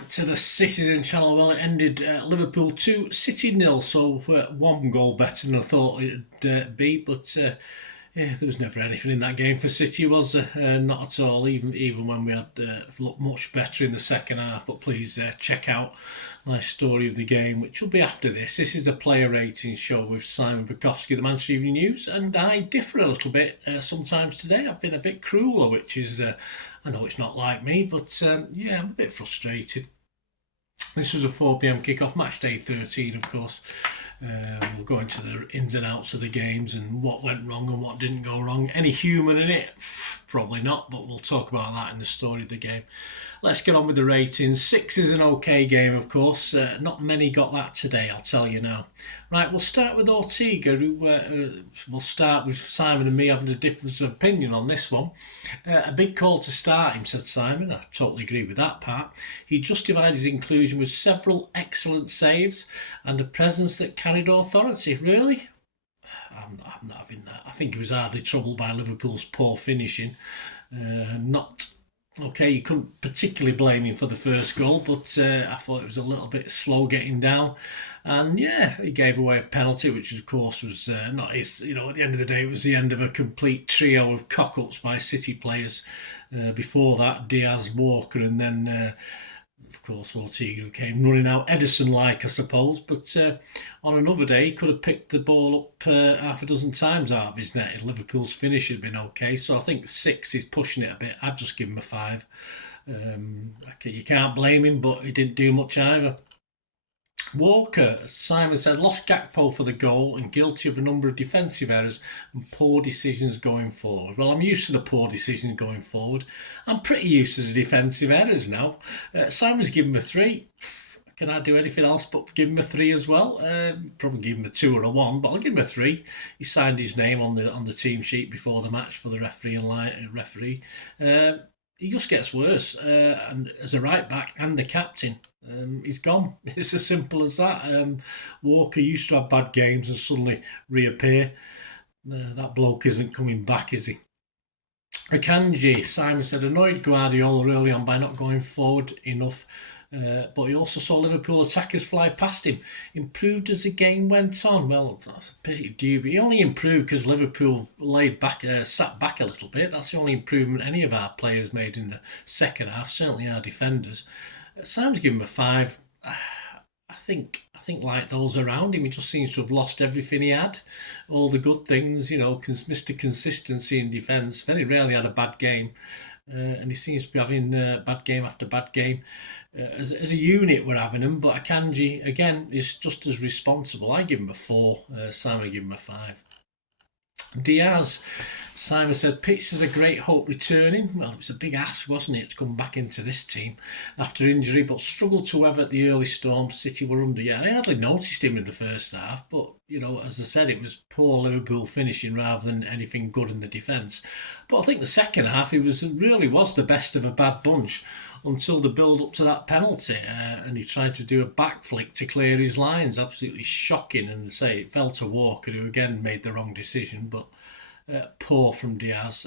back to the Citizen channel. Well, it ended Liverpool 2, City 0, so one goal better than I thought it'd be. But yeah, there was never anything in that game for City, was there? Not at all, even when we had looked much better in the second half. But please check out my story of the game, which will be after this. This is a player rating show with Simon Bajkowski, the Manchester Evening News, and I differ a little bit sometimes today. I've been a bit crueler, which is, I know it's not like me, but yeah, I'm a bit frustrated. This was a 4pm kickoff, match day 13, of course. We'll go into the ins and outs of the games and what went wrong and what didn't go wrong. Any humour in it? Probably not, but we'll talk about that in the story of the game. Let's get on with the ratings. 6 is an okay game, of course. Not many got that today, I'll tell you now. Right, we'll start with Ortega, who we'll start with Simon and me having a difference of opinion on this one. A big call to start him, said Simon. I totally agree with that part. He justified his inclusion with several excellent saves and a presence that carried authority. Really? I'm not having that. I think he was hardly troubled by Liverpool's poor finishing. Okay, you couldn't particularly blame him for the first goal, but I thought it was a little bit slow getting down. And yeah, he gave away a penalty, which of course was not his, at the end of the day, it was the end of a complete trio of cock-ups by City players. Before that, Diaz, Walker, and then, of course, Ortega came running out, Edison-like, I suppose. But on another day, he could have picked the ball up half a dozen times out of his net if Liverpool's finish had been okay. So I think 6 is pushing it a bit. I've just given him a 5. You can't blame him, but he didn't do much either. Walker, Simon said, lost Gakpo for the goal and guilty of a number of defensive errors and poor decisions going forward. Well, I'm used to the poor decisions going forward. I'm pretty used to the defensive errors now. Simon's given him a 3. Can I do anything else but give him a 3 as well? Probably give him a 2 or a 1, but I'll give him a 3. He signed his name on the team sheet before the match for the referee and referee. He just gets worse, and as a right back and a captain, he's gone. It's as simple as that. Walker used to have bad games and suddenly reappear. That bloke isn't coming back, is he? Akanji, Simon said, annoyed Guardiola early on by not going forward enough. But he also saw Liverpool attackers fly past him. Improved as the game went on. Well, that's pretty dubious. He only improved because Liverpool sat back a little bit. That's the only improvement any of our players made in the second half. Certainly our defenders. Simon's given him a 5. I think like those around him, he just seems to have lost everything he had. All the good things, Mr. Consistency in defence. Very rarely had a bad game, and he seems to be having bad game after bad game. As a unit we're having him, but Akanji again is just as responsible. I give him a 4, Simon give him a 5. Diaz, Simon said, pitched as a great hope returning. Well, it was a big ask, wasn't it, to come back into this team after injury, but struggled to weather the early storm City were under. Yeah, I hardly noticed him in the first half, but, as I said, it was poor Liverpool finishing rather than anything good in the defence. But I think the second half, he really was the best of a bad bunch until the build-up to that penalty, and he tried to do a back flick to clear his lines. Absolutely shocking, and it fell to Walker, who again made the wrong decision, but poor from Diaz.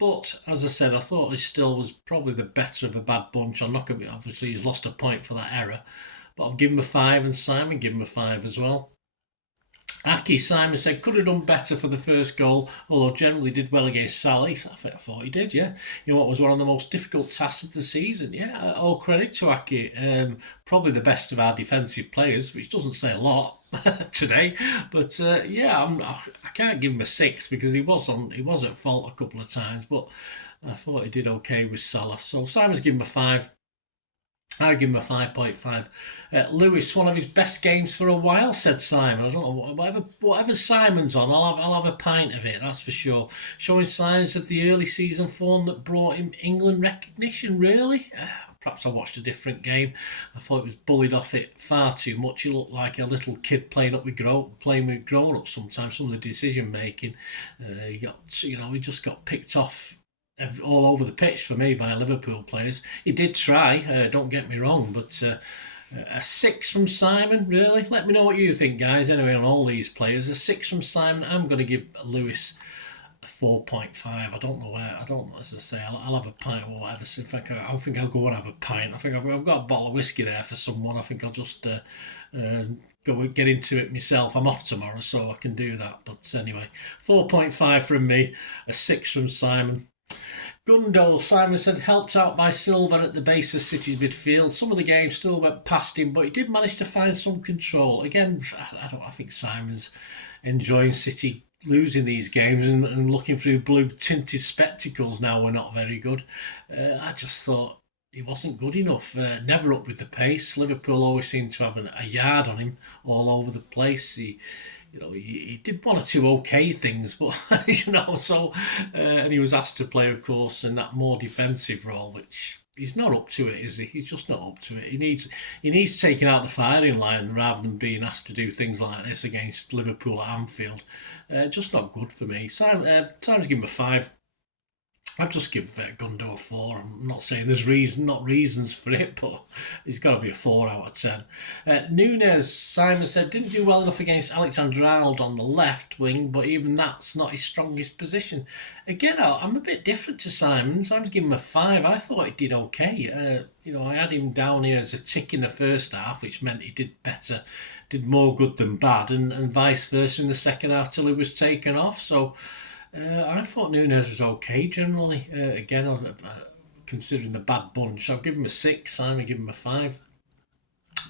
But as I said, I thought he still was probably the better of a bad bunch. I'm not going to obviously he's lost a point for that error, but I've given him a 5, and Simon gave him a 5 as well. Aki, Simon said, could have done better for the first goal, although generally did well against Sally. I thought he did, yeah. What was one of the most difficult tasks of the season, yeah. All credit to Aki. Probably the best of our defensive players, which doesn't say a lot today. But I can't give him a 6 because he was at fault a couple of times, but I thought he did okay with Salah. So Simon's given him a 5. I give him a 5.5. Lewis, one of his best games for a while, said Simon. I don't know, whatever Simon's on, I'll have a pint of it, that's for sure. Showing signs of the early season form that brought him England recognition, really? Perhaps I watched a different game. I thought it was bullied off it far too much. He looked like a little kid playing with grown-ups sometimes, some of the decision-making. He just got picked off all over the pitch for me by Liverpool players. He did try, don't get me wrong, but a 6 from Simon, really? Let me know what you think, guys, anyway, on all these players. A 6 from Simon. I'm going to give Lewis a 4.5. I don't know where. I don't know. As I say, I'll have a pint or whatever. So I think I'll go and have a pint. I think I've got a bottle of whiskey there for someone. I think I'll just go and get into it myself. I'm off tomorrow, so I can do that. But anyway, 4.5 from me, a 6 from Simon. Gundole, Simon said, helped out by Silver at the base of City's midfield. Some of the game still went past him, but he did manage to find some control. Again, I think Simon's enjoying City losing these games and looking through blue tinted spectacles now we're not very good. I just thought he wasn't good enough. Never up with the pace. Liverpool always seemed to have a yard on him all over the place. He did one or two okay things, but and he was asked to play, of course, in that more defensive role, which he's not up to it, is he? He's just not up to it. He needs taking out the firing line rather than being asked to do things like this against Liverpool at Anfield. Just not good for me. Time's give him a 5. I'd just give Gundo a 4. I'm not saying there's reasons for it, but he's got to be a 4 out of 10. Nunes, Simon said, didn't do well enough against Alexander-Arnold on the left wing, but even that's not his strongest position. Again, I'm a bit different to Simon. Simon's giving him a 5. I thought he did okay. I had him down here as a tick in the first half, which meant he did better, did more good than bad, and vice versa in the second half till he was taken off. So I thought Nunes was okay generally. Again, considering the bad bunch, I'll give him a 6. Simon give him a 5.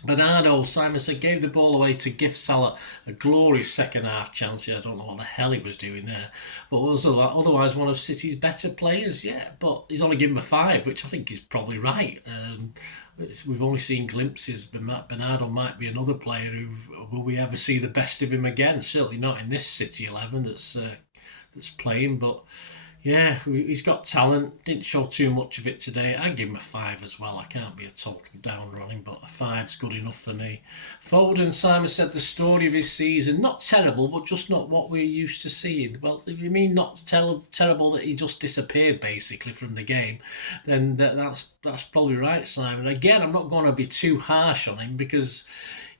Bernardo, Simon said, gave the ball away to Gift Salah, a glorious second half chance. I don't know what the hell he was doing there, but was otherwise one of City's better players. Yeah, but he's only given him a 5, which I think is probably right. We've only seen glimpses. Bernardo might be another player who will we ever see the best of him again? Certainly not in this City 11 that's playing, but yeah, he's got talent. Didn't show too much of it today. I give him a 5 as well. I can't be a total downer on him, but a 5's good enough for me. Foden, Simon said, the story of his season, not terrible, but just not what we're used to seeing. Well, if you mean not terrible that he just disappeared basically from the game, then that's probably right, Simon. Again, I'm not going to be too harsh on him because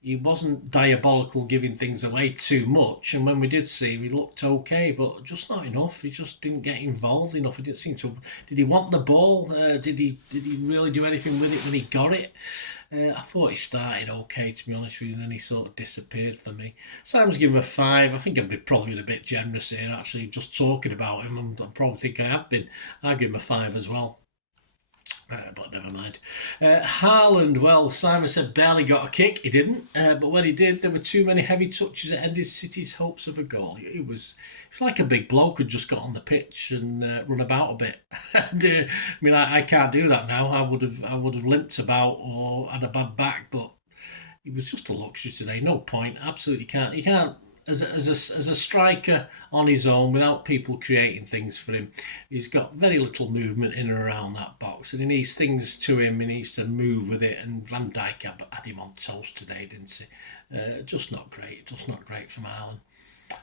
he wasn't diabolical giving things away too much, and when we did see him, he looked okay, but just not enough. He just didn't get involved enough. He didn't seem to. Did he want the ball? Did he really do anything with it when he got it? I thought he started okay, to be honest with you, and then he sort of disappeared for me. Simon's given him a 5. I think I've probably been a bit generous here, actually, just talking about him. I probably think I have been. I'll give him a 5 as well. But never mind. Haaland, well, Simon said barely got a kick. He didn't, but when he did, there were too many heavy touches that ended City's hopes of a goal. It was like a big bloke who just got on the pitch and run about a bit. And, I can't do that now. I would have limped about or had a bad back, but it was just a luxury today. No point. Absolutely can't. You can't. As a striker on his own, without people creating things for him, he's got very little movement in and around that box, and he needs things to him. He needs to move with it. And Van Dijk had him on toast today, didn't he? Just not great. Just not great from Haaland.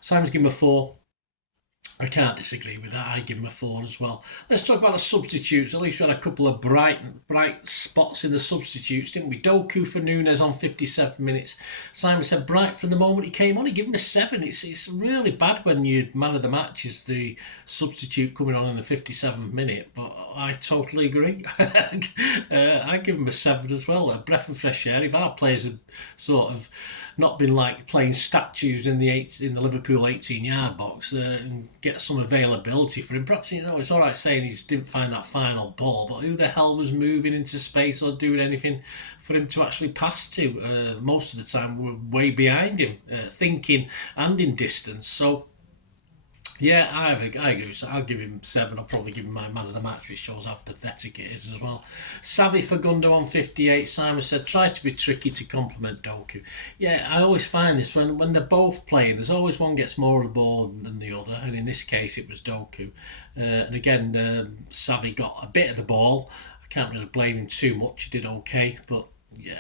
Simon's given him a 4. I can't disagree with that. I give him a 4 as well. Let's talk about the substitutes. At least we had a couple of bright spots in the substitutes, didn't we? Doku for Nunes on 57 minutes. Simon said bright from the moment he came on. He gave him a 7. It's really bad when your man of the match is the substitute coming on in the 57th minute, but I totally agree. I give him a 7 as well. A breath of fresh air. If our players had sort of not been like playing statues in the Liverpool 18-yard box and get some availability for him. Perhaps it's all right saying he didn't find that final ball, but who the hell was moving into space or doing anything for him to actually pass to? Most of the time we're way behind him, thinking and in distance. So yeah, I agree. So I'll give him 7. I'll probably give him my man of the match, which shows how pathetic it is as well. Savvy for Gundo on 58. Simon said, try to be tricky to complement Doku. Yeah, I always find this when they're both playing, there's always one gets more of the ball than the other, and in this case it was Doku. And again, Savvy got a bit of the ball. I can't really blame him too much. He did okay, but yeah,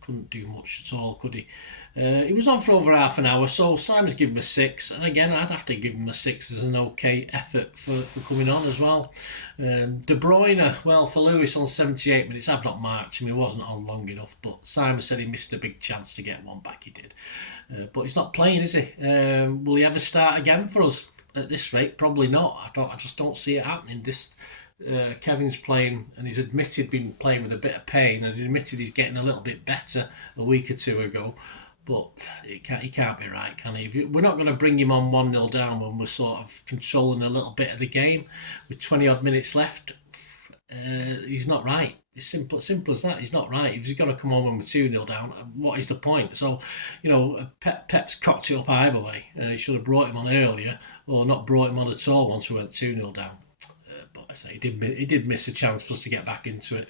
couldn't do much at all, could he? He was on for over half an hour, so Simon's given him a 6, and again I'd have to give him a 6 as an okay effort for coming on as well. De Bruyne, well, for Lewis on 78 minutes, I've not marked him, he wasn't on long enough, but Simon said he missed a big chance to get one back. He did, but he's not playing, is he? Will he ever start again for us? at this rate, probably not. I just don't see it happening. Kevin's playing, and he's admitted been playing with a bit of pain, and he admitted he's getting a little bit better a week or two ago. But he can't be right, can he? We're not going to bring him on 1-0 down when we're sort of controlling a little bit of the game with 20 odd minutes left. He's not right. It's simple as that. He's not right. If he's going to come on when we're 2-0 down, what is the point? So, Pep's cocked it up either way. He should have brought him on earlier, or not brought him on at all once we went 2-0 down. But I say he did miss a chance for us to get back into it.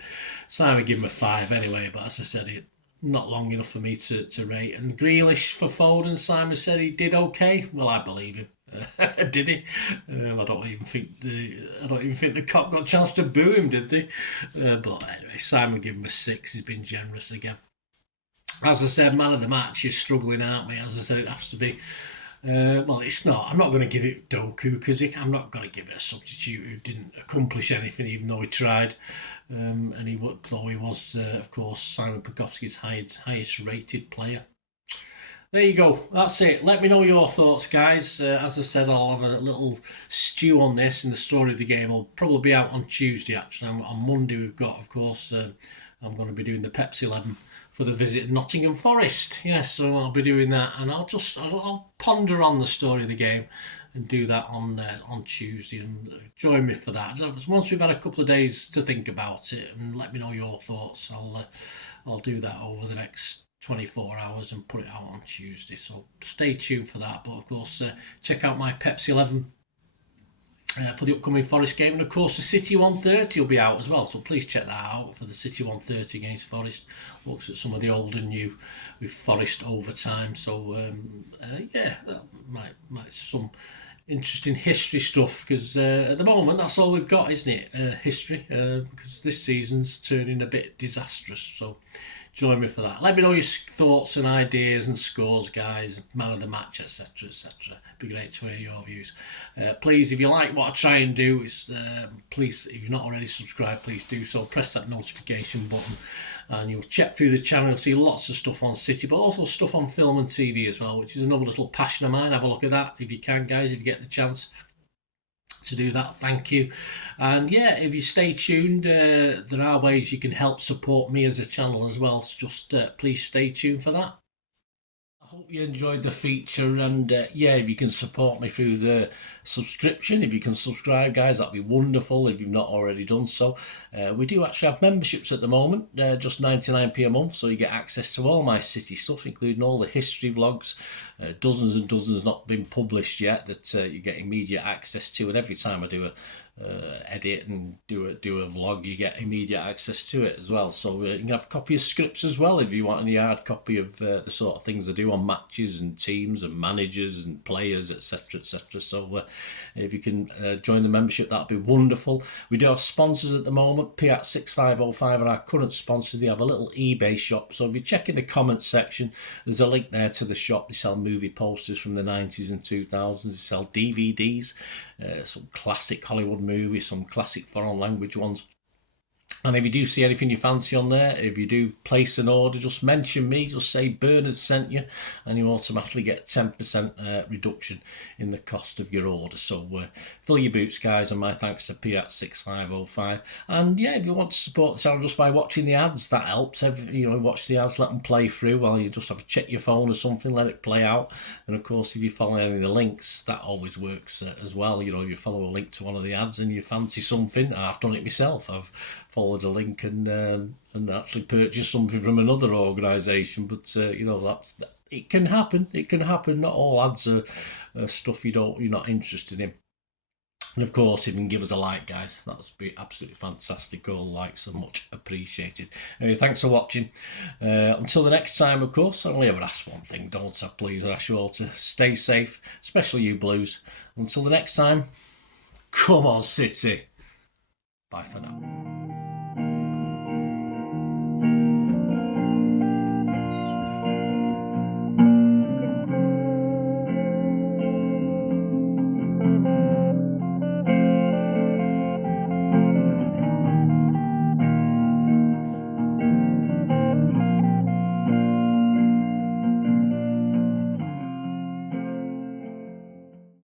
Simon gave him a 5 anyway, but as I said, not long enough for me to rate. And Grealish for Foden, Simon said he did okay. Well, I believe him. Did he? I don't even think the cop got a chance to boo him, did they? But anyway, Simon gave him a 6. He's been generous again. As I said, man of the match is struggling, aren't we? As I said, it has to be. Well, it's not. I'm not going to give it Doku, because I'm not going to give it a substitute who didn't accomplish anything, even though he tried. And he was, of course, Simon Bajkowski's highest rated player. There you go. That's it. Let me know your thoughts, guys. As I said, I'll have a little stew on this, and the story of the game will probably be out on Tuesday, actually. On Monday, we've got, of course, I'm going to be doing the Pepsi 11 for the visit of Nottingham Forest. Yes, so I'll be doing that, and I'll ponder on the story of the game and do that on Tuesday, and join me for that. Once we've had a couple of days to think about it, and let me know your thoughts, I'll do that over the next 24 hours and put it out on Tuesday. So stay tuned for that. But of course, check out my Pepsi 11 for the upcoming Forest game, and of course the City 130 will be out as well. So please check that out for the City 130 against Forest. Looks at some of the old and new with Forest overtime. So that might some interesting history stuff, because at the moment that's all we've got, isn't it? History, because this season's turning a bit disastrous. So join me for that. Let me know your thoughts and ideas and scores, guys, man of the match, etc, etc. Be great to hear your views. Please, if you like what I try and do, please, if you're not already subscribed, please do so. Press that notification button, and you'll check through the channel. You'll see lots of stuff on City, but also stuff on film and TV as well, which is another little passion of mine. Have a look at that if you can, guys, if you get the chance to do that. Thank you. And yeah, if you stay tuned, there are ways you can help support me as a channel as well, so just please stay tuned for that. I hope you enjoyed the feature, and if you can support me through the subscription, if you can subscribe, guys, that'd be wonderful if you've not already done so. We do actually have memberships at the moment, just 99p a month, so you get access to all my City stuff, including all the history vlogs, dozens and dozens not been published yet, that you get immediate access to, and every time I do a edit and do a vlog, you get immediate access to it as well. So you can have a copy of scripts as well if you want any hard copy of the sort of things I do on matches and teams and managers and players, etc, etc. So if you can join the membership, that'd be wonderful. We do have sponsors at the moment. P6505 are our current sponsor. They have a little eBay shop, so if you check in the comments section, there's a link there to the shop. They sell movie posters from the 90s and 2000s. They sell DVDs, some classic Hollywood movies, some classic foreign language ones. And if you do see anything you fancy on there, if you do place an order, just mention me, just say Bernard sent you, and you automatically get 10% reduction in the cost of your order. So fill your boots, guys, and my thanks to P6505. And yeah, if you want to support the channel just by watching the ads, that helps. Watch the ads, let them play through while you just have to check your phone or something, let it play out. And of course, if you follow any of the links, that always works as well. If you follow a link to one of the ads and you fancy something, I've done it myself. I've followed a link and actually purchase something from another organisation, but it can happen. It can happen. Not all ads are stuff you're not interested in. And of course, if you can give us a like, guys, that would be absolutely fantastic. All likes are much appreciated. Anyway, thanks for watching. Until the next time, of course, I only ever ask one thing, don't I? Please, I ask you all to stay safe, especially you Blues. Until the next time, come on, City. Bye for now.